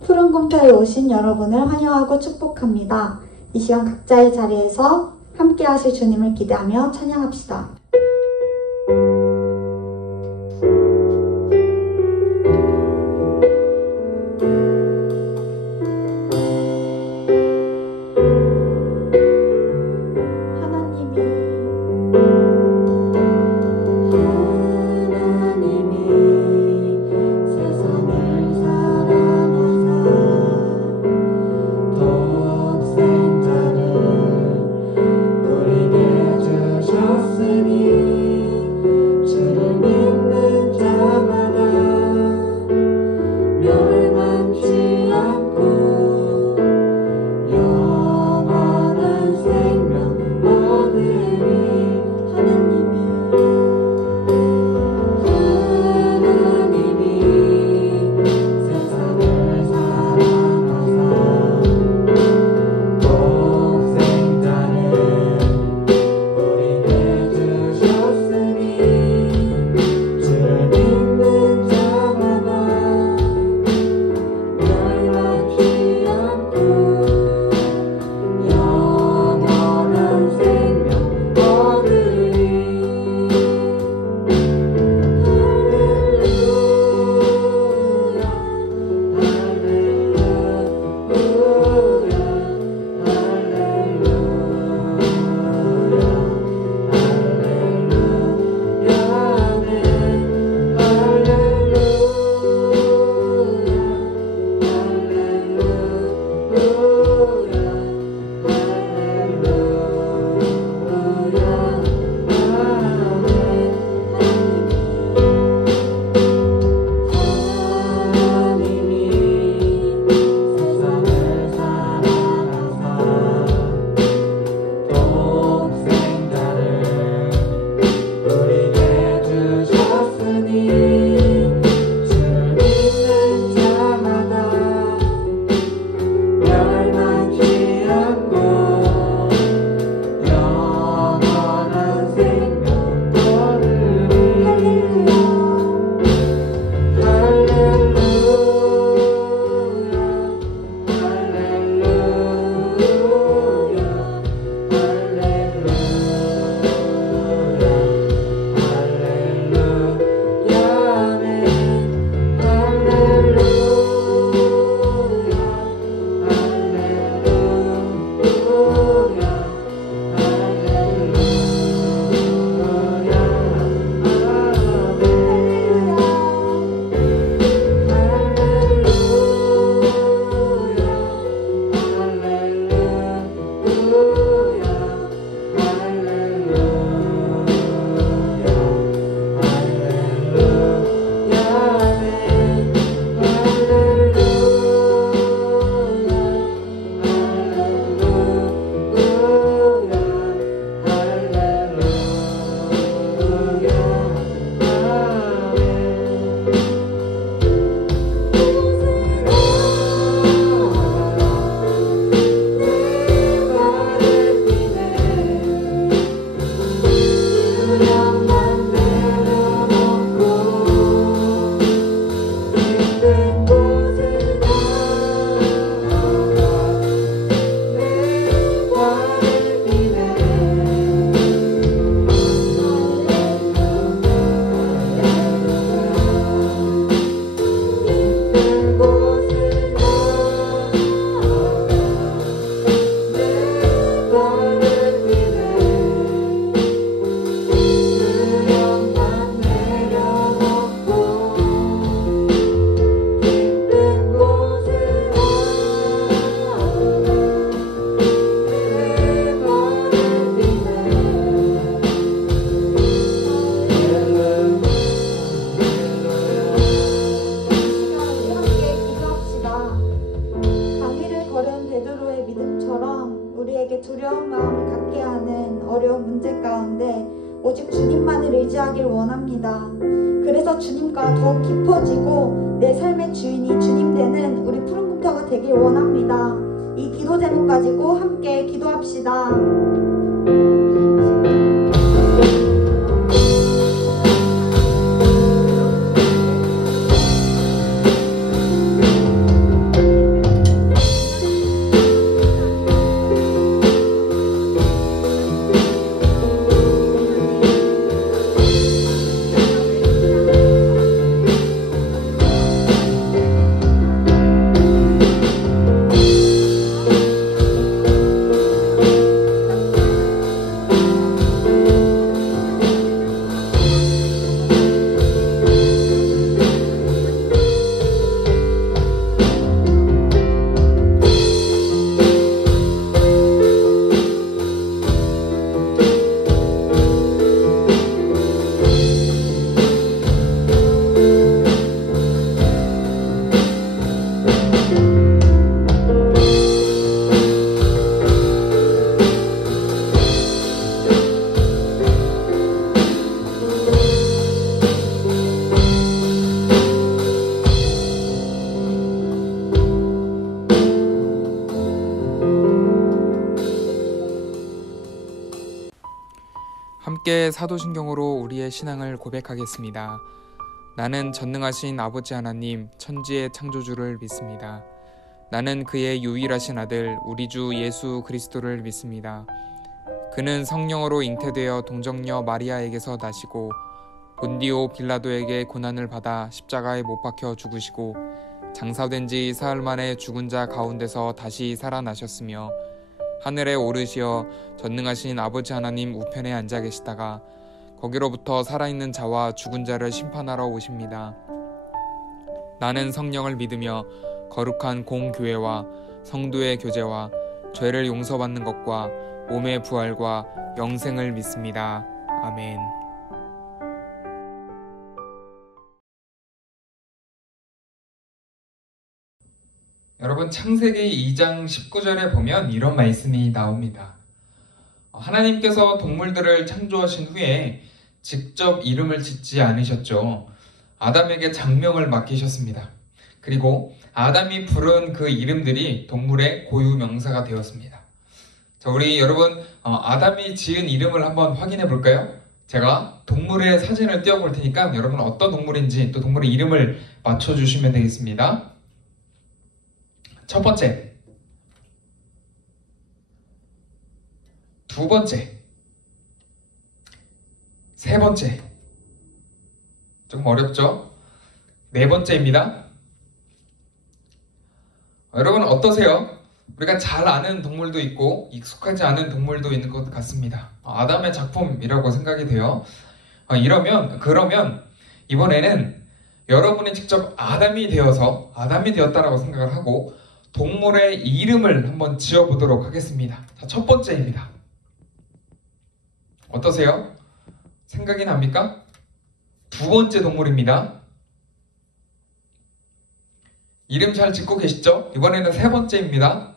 푸른 공터에 오신 여러분을 환영하고 축복합니다. 이 시간 각자의 자리에서 함께 하실 주님을 기대하며 찬양합시다. 우리에게 두려운 마음을 갖게 하는 어려운 문제 가운데 오직 주님만을 의지하길 원합니다. 그래서 주님과 더욱 깊어지고 내 삶의 주인이 주님 되는 우리 푸른 공터가 되길 원합니다. 이 기도 제목 가지고 함께 기도합시다. 함께 사도신경으로 우리의 신앙을 고백하겠습니다. 나는 전능하신 아버지 하나님 천지의 창조주를 믿습니다. 나는 그의 유일하신 아들 우리 주 예수 그리스도를 믿습니다. 그는 성령으로 잉태되어 동정녀 마리아에게서 나시고 본디오 빌라도에게 고난을 받아 십자가에 못 박혀 죽으시고 장사된 지 사흘 만에 죽은 자 가운데서 다시 살아나셨으며 하늘에 오르시어 전능하신 아버지 하나님 우편에 앉아 계시다가 거기로부터 살아있는 자와 죽은 자를 심판하러 오십니다. 나는 성령을 믿으며 거룩한 공교회와 성도의 교제와 죄를 용서받는 것과 몸의 부활과 영생을 믿습니다. 아멘. 여러분, 창세기 2장 19절에 보면 이런 말씀이 나옵니다. 하나님께서 동물들을 창조하신 후에 직접 이름을 짓지 않으셨죠. 아담에게 장명을 맡기셨습니다. 그리고 아담이 부른 그 이름들이 동물의 고유 명사가 되었습니다. 자, 우리 여러분, 아담이 지은 이름을 한번 확인해 볼까요? 제가 동물의 사진을 띄워볼 테니까 여러분 어떤 동물인지 또 동물의 이름을 맞춰주시면 되겠습니다. 첫 번째, 두 번째, 세 번째, 조금 어렵죠? 네 번째입니다. 여러분 어떠세요? 우리가 잘 아는 동물도 있고 익숙하지 않은 동물도 있는 것 같습니다. 아담의 작품이라고 생각이 돼요. 그러면 이번에는 여러분이 직접 아담이 되었다라고 생각을 하고 동물의 이름을 한번 지어보도록 하겠습니다. 자, 첫 번째입니다. 어떠세요? 생각이 납니까? 두 번째 동물입니다. 이름 잘 짓고 계시죠? 이번에는 세 번째입니다.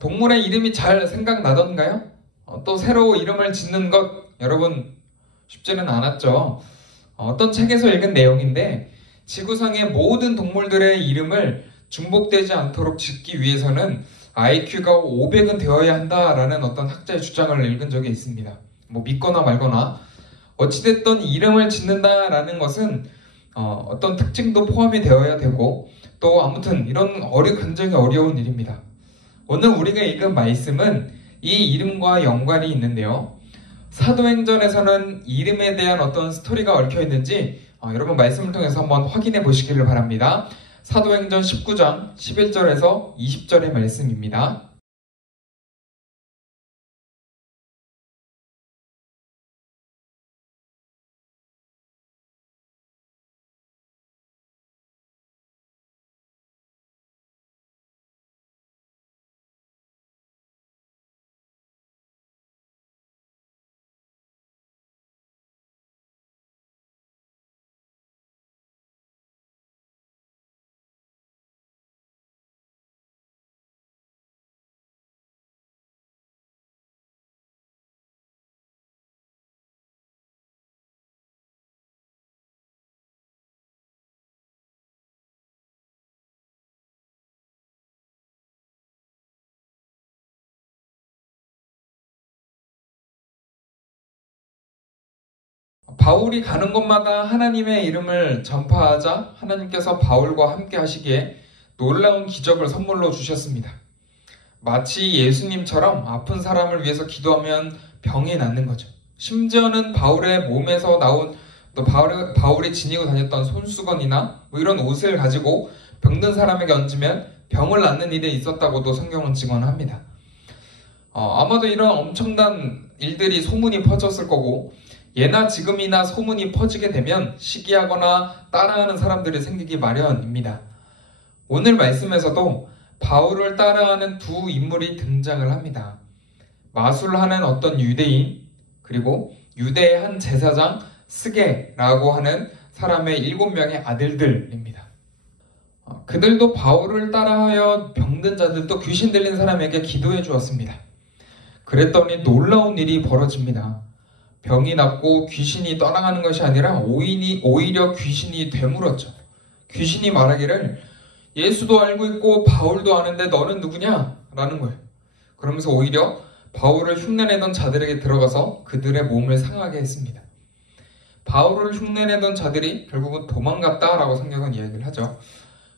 동물의 이름이 잘 생각나던가요? 또 새로 이름을 짓는 것 여러분 쉽지는 않았죠. 어떤 책에서 읽은 내용인데 지구상의 모든 동물들의 이름을 중복되지 않도록 짓기 위해서는 IQ가 500은 되어야 한다라는 어떤 학자의 주장을 읽은 적이 있습니다. 믿거나 말거나 어찌됐든 이름을 짓는다라는 것은 어떤 특징도 포함이 되어야 되고 또 아무튼 이런 굉장히 어려운 일입니다. 오늘 우리가 읽은 말씀은 이 이름과 연관이 있는데요. 사도행전에서는 이름에 대한 어떤 스토리가 얽혀 있는지 여러분 말씀을 통해서 한번 확인해 보시기를 바랍니다. 사도행전 19장 11절에서 20절의 말씀입니다. 바울이 가는 곳마다 하나님의 이름을 전파하자 하나님께서 바울과 함께 하시기에 놀라운 기적을 선물로 주셨습니다. 마치 예수님처럼 아픈 사람을 위해서 기도하면 병이 낫는 거죠. 심지어는 바울의 몸에서 나온 또 바울이 지니고 다녔던 손수건이나 이런 옷을 가지고 병든 사람에게 얹으면 병을 낫는 일이 있었다고도 성경은 증언합니다. 아마도 이런 엄청난 일들이 소문이 퍼졌을 거고 예나 지금이나 소문이 퍼지게 되면 시기하거나 따라하는 사람들이 생기기 마련입니다. 오늘 말씀에서도 바울을 따라하는 두 인물이 등장을 합니다. 마술하는 어떤 유대인 그리고 유대의 한 제사장 스게라고 하는 사람의 7명의 아들들입니다. 그들도 바울을 따라하여 병든 자들도 귀신 들린 사람에게 기도해 주었습니다. 그랬더니 놀라운 일이 벌어집니다. 병이 낫고 귀신이 떠나가는 것이 아니라 오히려 귀신이 되물었죠. 귀신이 말하기를 예수도 알고 있고 바울도 아는데 너는 누구냐? 라는 거예요. 그러면서 오히려 바울을 흉내내던 자들에게 들어가서 그들의 몸을 상하게 했습니다. 바울을 흉내내던 자들이 결국은 도망갔다라고 성경은 이야기를 하죠.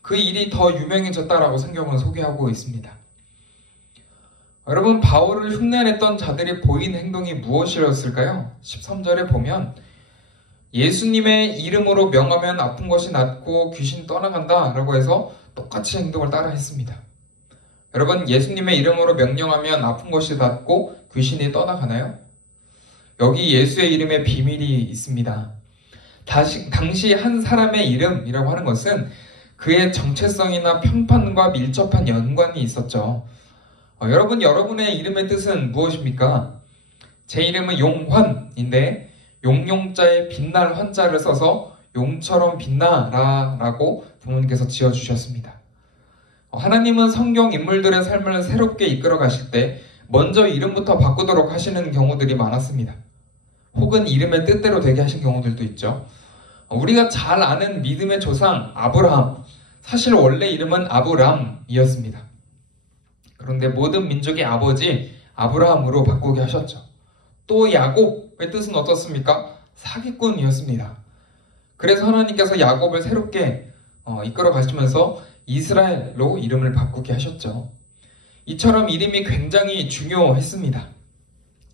그 일이 더 유명해졌다라고 성경은 소개하고 있습니다. 여러분, 바울을 흉내냈던 자들이 보인 행동이 무엇이었을까요? 13절에 보면 예수님의 이름으로 명하면 아픈 것이 낫고 귀신 떠나간다 라고 해서 똑같이 행동을 따라 했습니다. 여러분, 예수님의 이름으로 명령하면 아픈 것이 낫고 귀신이 떠나가나요? 여기 예수의 이름에 비밀이 있습니다. 당시 한 사람의 이름이라고 하는 것은 그의 정체성이나 평판과 밀접한 연관이 있었죠. 여러분, 여러분의 이름의 뜻은 무엇입니까? 제 이름은 용환인데 용용자에 빛날 환자를 써서 용처럼 빛나라 라고 부모님께서 지어주셨습니다. 하나님은 성경 인물들의 삶을 새롭게 이끌어 가실 때 먼저 이름부터 바꾸도록 하시는 경우들이 많았습니다. 혹은 이름의 뜻대로 되게 하신 경우들도 있죠. 우리가 잘 아는 믿음의 조상 아브라함, 사실 원래 이름은 아브람이었습니다. 그런데 모든 민족의 아버지 아브라함으로 바꾸게 하셨죠. 또 야곱의 뜻은 어떻습니까? 사기꾼이었습니다. 그래서 하나님께서 야곱을 새롭게 이끌어 가시면서 이스라엘로 이름을 바꾸게 하셨죠. 이처럼 이름이 굉장히 중요했습니다.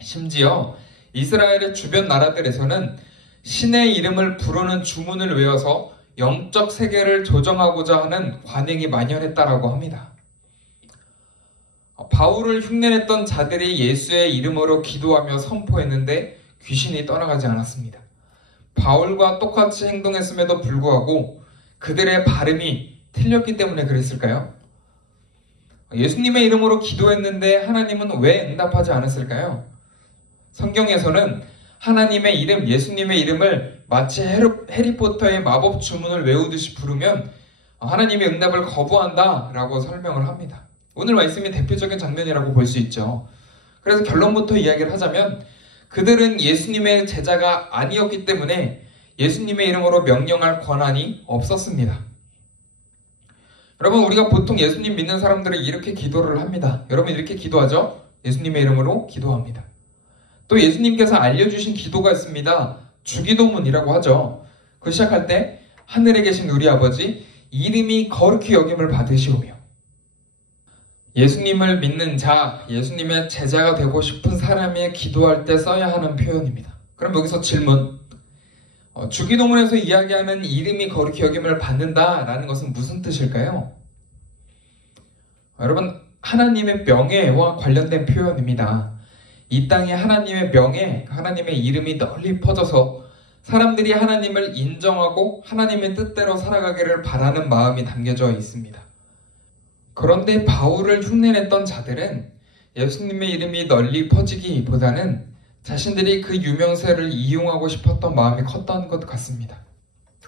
심지어 이스라엘의 주변 나라들에서는 신의 이름을 부르는 주문을 외워서 영적 세계를 조정하고자 하는 관행이 만연했다라고 합니다. 바울을 흉내냈던 자들이 예수의 이름으로 기도하며 선포했는데 귀신이 떠나가지 않았습니다. 바울과 똑같이 행동했음에도 불구하고 그들의 발음이 틀렸기 때문에 그랬을까요? 예수님의 이름으로 기도했는데 하나님은 왜 응답하지 않았을까요? 성경에서는 하나님의 이름, 예수님의 이름을 마치 해리포터의 마법 주문을 외우듯이 부르면 하나님의 응답을 거부한다 라고 설명을 합니다. 오늘 말씀이 대표적인 장면이라고 볼 수 있죠. 그래서 결론부터 이야기를 하자면 그들은 예수님의 제자가 아니었기 때문에 예수님의 이름으로 명령할 권한이 없었습니다. 여러분, 우리가 보통 예수님 믿는 사람들은 이렇게 기도를 합니다. 여러분 이렇게 기도하죠? 예수님의 이름으로 기도합니다. 또 예수님께서 알려주신 기도가 있습니다. 주기도문이라고 하죠. 그 시작할 때 하늘에 계신 우리 아버지 이름이 거룩히 여김을 받으시오며, 예수님을 믿는 자, 예수님의 제자가 되고 싶은 사람이 기도할 때 써야 하는 표현입니다. 그럼 여기서 질문, 주기도문에서 이야기하는 이름이 거룩히 여김을 받는다라는 것은 무슨 뜻일까요? 여러분, 하나님의 명예와 관련된 표현입니다. 이 땅에 하나님의 명예, 하나님의 이름이 널리 퍼져서 사람들이 하나님을 인정하고 하나님의 뜻대로 살아가기를 바라는 마음이 담겨져 있습니다. 그런데 바울을 흉내냈던 자들은 예수님의 이름이 널리 퍼지기보다는 자신들이 그 유명세를 이용하고 싶었던 마음이 컸던 것 같습니다.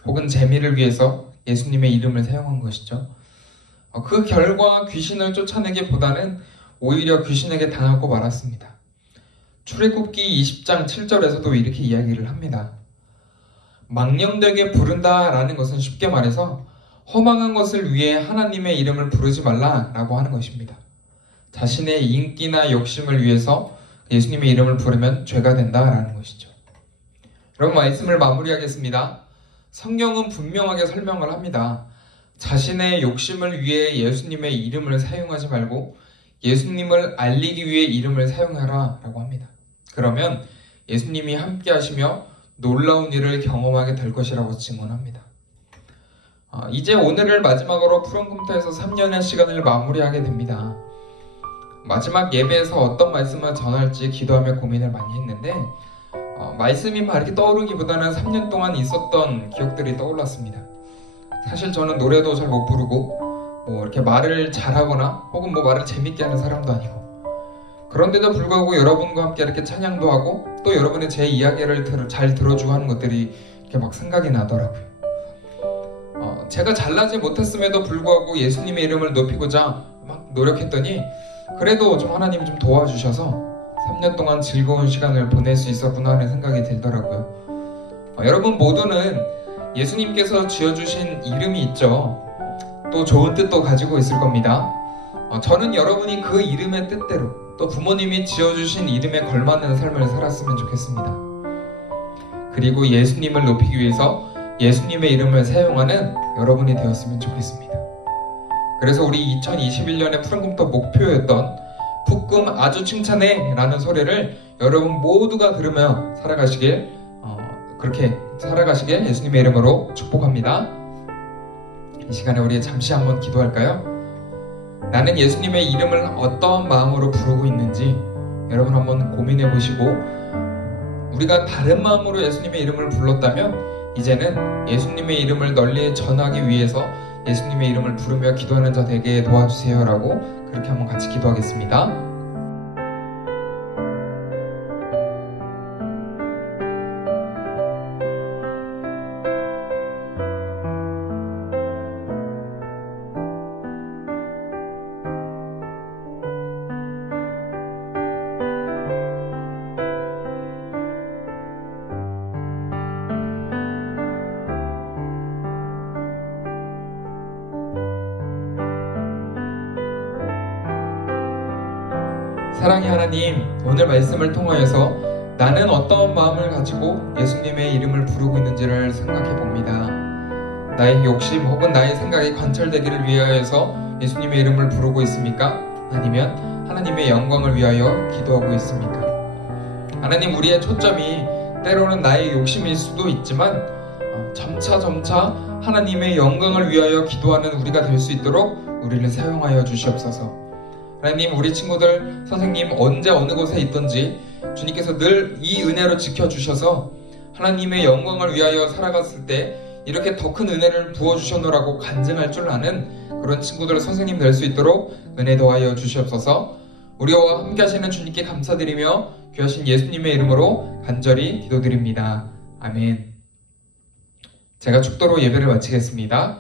혹은 재미를 위해서 예수님의 이름을 사용한 것이죠. 그 결과 귀신을 쫓아내기보다는 오히려 귀신에게 당하고 말았습니다. 출애굽기 20장 7절에서도 이렇게 이야기를 합니다. 망령되게 부른다라는 것은 쉽게 말해서 허망한 것을 위해 하나님의 이름을 부르지 말라라고 하는 것입니다. 자신의 인기나 욕심을 위해서 예수님의 이름을 부르면 죄가 된다라는 것이죠. 여러분, 말씀을 마무리하겠습니다. 성경은 분명하게 설명을 합니다. 자신의 욕심을 위해 예수님의 이름을 사용하지 말고 예수님을 알리기 위해 이름을 사용하라 라고 합니다. 그러면 예수님이 함께 하시며 놀라운 일을 경험하게 될 것이라고 증언합니다. 이제 오늘을 마지막으로 푸른꿈터에서 3년의 시간을 마무리하게 됩니다. 마지막 예배에서 어떤 말씀을 전할지 기도하며 고민을 많이 했는데 말씀이 막 이렇게 떠오르기보다는 3년 동안 있었던 기억들이 떠올랐습니다. 사실 저는 노래도 잘 못 부르고 이렇게 말을 잘하거나 혹은 말을 재밌게 하는 사람도 아니고, 그런데도 불구하고 여러분과 함께 이렇게 찬양도 하고 또 여러분의 제 이야기를 잘 들어주고 하는 것들이 이렇게 막 생각이 나더라고요. 제가 잘나지 못했음에도 불구하고 예수님의 이름을 높이고자 막 노력했더니 그래도 좀 하나님이 좀 도와주셔서 3년 동안 즐거운 시간을 보낼 수 있었구나 하는 생각이 들더라고요. 여러분 모두는 예수님께서 지어주신 이름이 있죠. 또 좋은 뜻도 가지고 있을 겁니다. 저는 여러분이 그 이름의 뜻대로 또 부모님이 지어주신 이름에 걸맞는 삶을 살았으면 좋겠습니다. 그리고 예수님을 높이기 위해서 예수님의 이름을 사용하는 여러분이 되었으면 좋겠습니다. 그래서 우리 2021년의 푸른금토 목표였던 북금 아주 칭찬해 라는 소리를 여러분 모두가 들으며 그렇게 살아가시길 예수님의 이름으로 축복합니다. 이 시간에 우리 잠시 한번 기도할까요? 나는 예수님의 이름을 어떤 마음으로 부르고 있는지 여러분 한번 고민해 보시고, 우리가 다른 마음으로 예수님의 이름을 불렀다면 이제는 예수님의 이름을 널리 전하기 위해서 예수님의 이름을 부르며 기도하는 자 되게 도와주세요 라고 그렇게 한번 같이 기도하겠습니다. 사랑의 하나님, 오늘 말씀을 통하여서 나는 어떤 마음을 가지고 예수님의 이름을 부르고 있는지를 생각해 봅니다. 나의 욕심 혹은 나의 생각이 관철되기를 위하여서 예수님의 이름을 부르고 있습니까? 아니면 하나님의 영광을 위하여 기도하고 있습니까? 하나님, 우리의 초점이 때로는 나의 욕심일 수도 있지만 점차 하나님의 영광을 위하여 기도하는 우리가 될 수 있도록 우리를 사용하여 주시옵소서. 하나님, 우리 친구들, 선생님 언제 어느 곳에 있든지 주님께서 늘 이 은혜로 지켜주셔서 하나님의 영광을 위하여 살아갔을 때 이렇게 더 큰 은혜를 부어주셨노라고 간증할 줄 아는 그런 친구들, 선생님 될 수 있도록 은혜 더하여 주시옵소서. 우리와 함께 하시는 주님께 감사드리며 귀하신 예수님의 이름으로 간절히 기도드립니다. 아멘. 제가 축도로 예배를 마치겠습니다.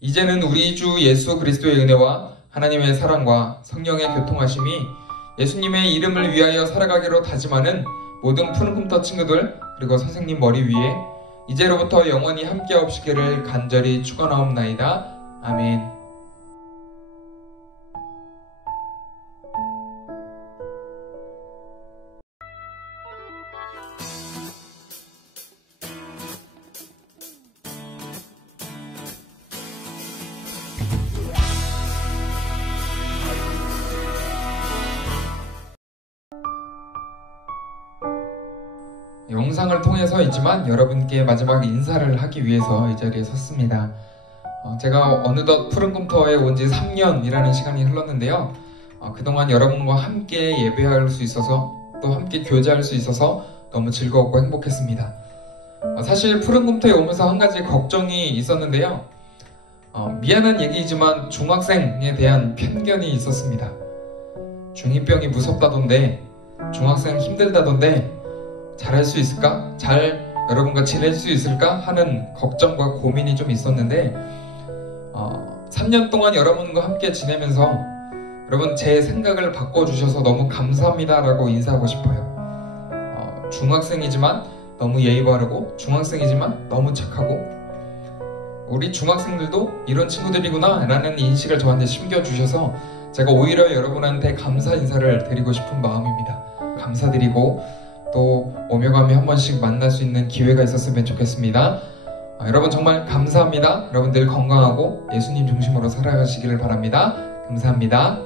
이제는 우리 주 예수 그리스도의 은혜와 하나님의 사랑과 성령의 교통하심이 예수님의 이름을 위하여 살아가기로 다짐하는 모든 푸른금토 친구들 그리고 선생님 머리 위에 이제로부터 영원히 함께 하옵시기를 간절히 축원하옵나이다. 아멘. 영상을 통해서이지만 여러분께 마지막 인사를 하기 위해서 이 자리에 섰습니다. 제가 어느덧 푸른금토에 온 지 3년이라는 시간이 흘렀는데요. 그동안 여러분과 함께 예배할 수 있어서 또 함께 교제할 수 있어서 너무 즐거웠고 행복했습니다. 사실 푸른금토에 오면서 한 가지 걱정이 있었는데요. 미안한 얘기이지만 중학생에 대한 편견이 있었습니다. 중2병이 무섭다던데, 중학생 힘들다던데 잘할 수 있을까? 잘 여러분과 지낼 수 있을까? 하는 걱정과 고민이 좀 있었는데 3년 동안 여러분과 함께 지내면서 여러분 제 생각을 바꿔주셔서 너무 감사합니다 라고 인사하고 싶어요. 중학생이지만 너무 예의 바르고 중학생이지만 너무 착하고 우리 중학생들도 이런 친구들이구나 라는 인식을 저한테 심겨주셔서 제가 오히려 여러분한테 감사 인사를 드리고 싶은 마음입니다. 감사드리고 또 오며 가며 한 번씩 만날 수 있는 기회가 있었으면 좋겠습니다. 여러분 정말 감사합니다. 여러분들 건강하고 예수님 중심으로 살아가시기를 바랍니다. 감사합니다.